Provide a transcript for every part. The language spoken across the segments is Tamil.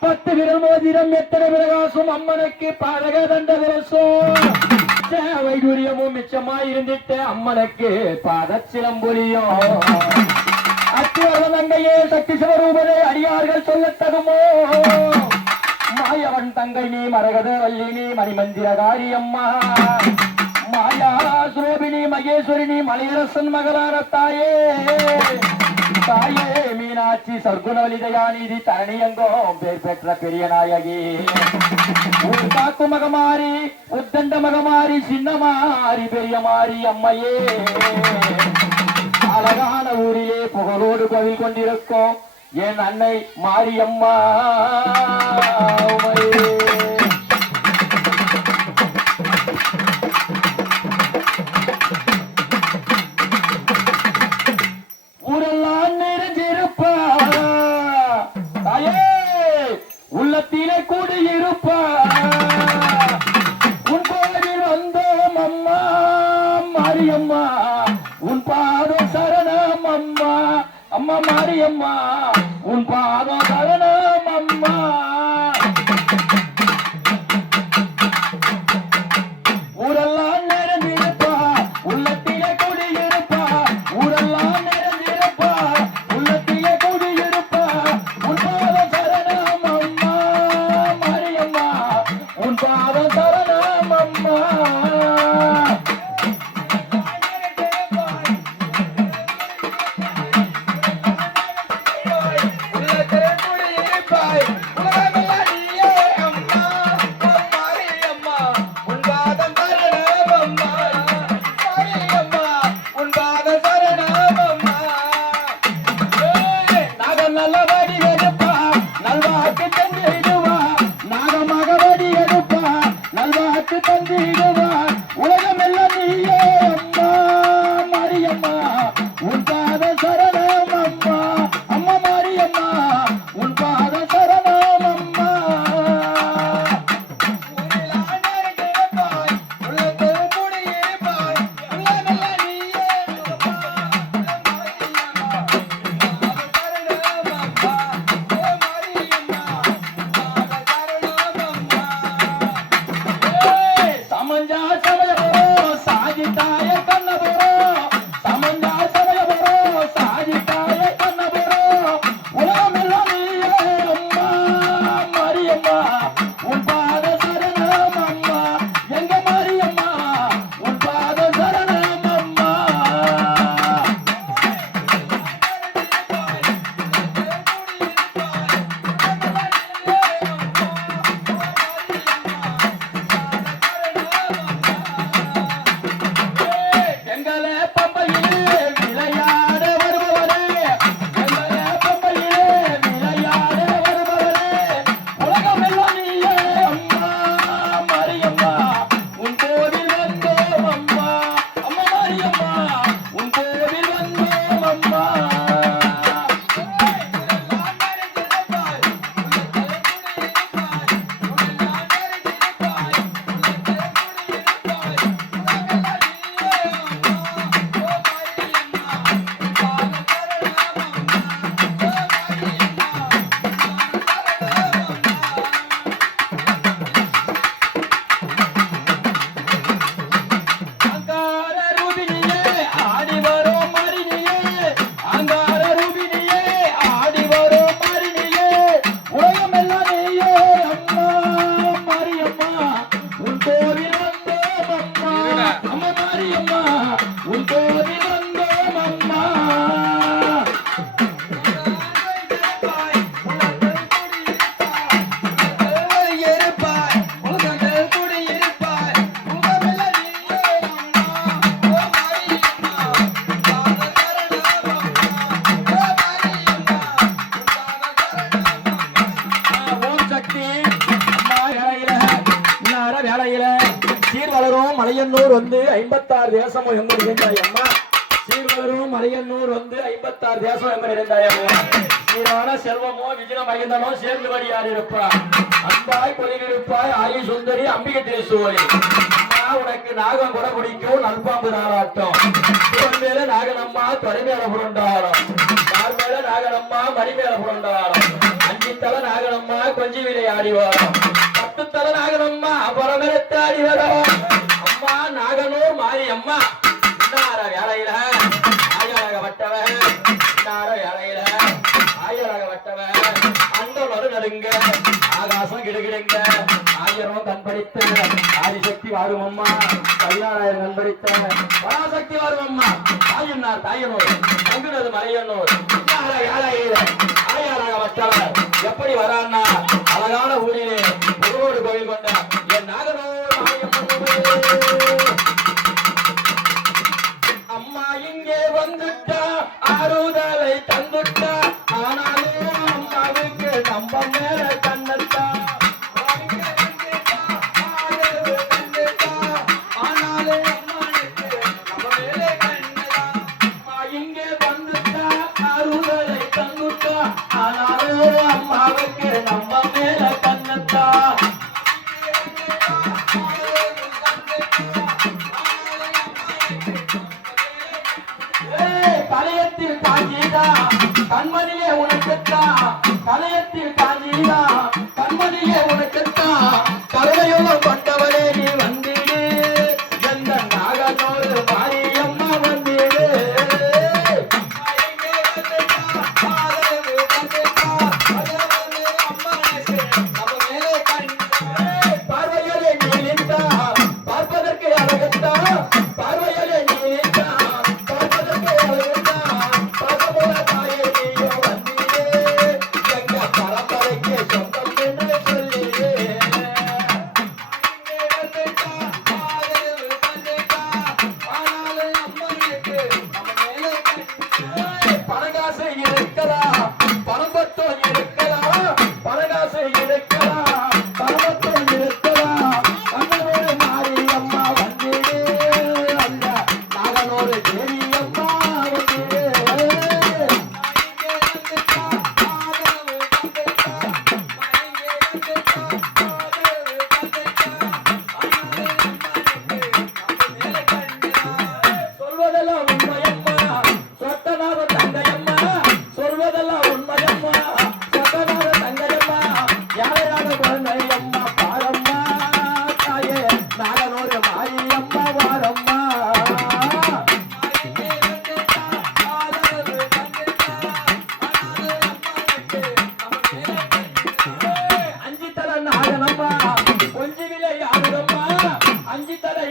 பத்து விரல் மோதிரம் எத்தனை பிரகாசம்? அம்மனுக்கு பழக தண்ட விரசம் வைடூரியமும் மிச்சமா இருந்துட்டு அம்மனுக்கு பாதச்சிலம்பொலியும் அச்சுவரன் தங்கையே சக்தி சிவரூபதை அடியார்கள் சொல்லத் தகுமோ. மாயவன் தங்கை நீ மரகத வள்ளி நீ மணிமந்திரகாரி அம்மா. மாயா சுரோபினி மகேஸ்வரினி மலையரசன் மகளான தாயே. தாயே மீனாட்சி சர்க்குணவலி தயாநிதி பேர் பெற்ற பெரிய நாயகி. காக்கு மகமாரி உத்தண்ட மகமாரி சின்னமாரி பெரிய மாறி அம்மையே. அழகான ஊரிலே புகழோடு கோவில் கொண்டிருக்கும் என் அன்னை மாரியம்மா. அம்மா மாரியம்மா உன் பாதம் சரணம் மலையன்னூர் வந்து ஐம்பத்தாறு தேசமும் எங்கு இருந்தாயம்மா சீர்வரும் மலையன்னூர் வந்து ஐம்பத்தாறு தேசம் எங்கு இருந்தாயம்மா சீரான செல்வமோ விஜயம் மகிந்தனோ சேர்ந்து வழியார் இருப்பார் அன்பாய் பொலிவிருப்பாய் ஆயி சுந்தரி அம்பிகை அம்மா உனக்கு நாகம் கூட பிடிக்கும் நல்பாம்பு நாளாட்டம். மேல நாகனம்மா தொலை மேல புரண்டாளம். யார் மேல நாகனம்மா மணி மேல புரண்டாளம். அஞ்சு தலை நாகனம்மா கொஞ்சி விலை ஆடி வரும் பத்து தலை நாகனம்மா அபரமெடுத்து ஆடி அம்மா இன்னார வேலையில ஆயராகப்பட்டவர் இன்னார வேலையில ஆயராகப்பட்டவர் அந்த நடு நடுங்க ஆகாசம் கிடுகிடுங்க ஆயிரம் கண்படித்த ஆதிசக்தி வாரும் அம்மா பதினாறாயிரம் கண்படித்த பராசக்தி வாரும் அம்மா தாயன்னார் தாயனூர் தங்குனது மலையனூர் இன்னார வேலையில ஆயராகப்பட்டவர் எப்படி வரான்னா அழகான ஊரிலே முருகோடு கோயில் கொண்ட என் நாகநாதன் வந்துட்டா ஆறுதலை தந்துட்டா ஆனாலும் அம்மாவுக்கு நம்ம மேல கண்ணத்தா ஆனாலும் அம்மாவுக்கு நம்ம want to get அஞ்சு தடை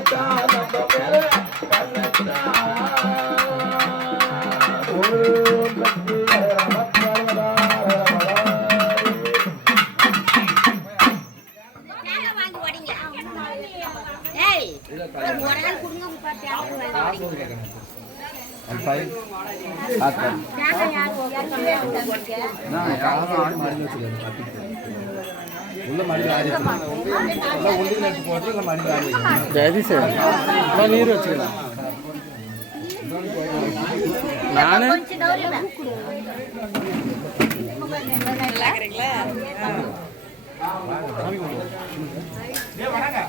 கண்ணச்சா நம்ம மேல கண்ணச்சா ஒரு நாள் கொடுங்க and five at one. உள்ள மடியில் ஆடிச்சு ஜெயதி சார் நான் நீர் வச்சுக்கலாம் நான் வணக்கம்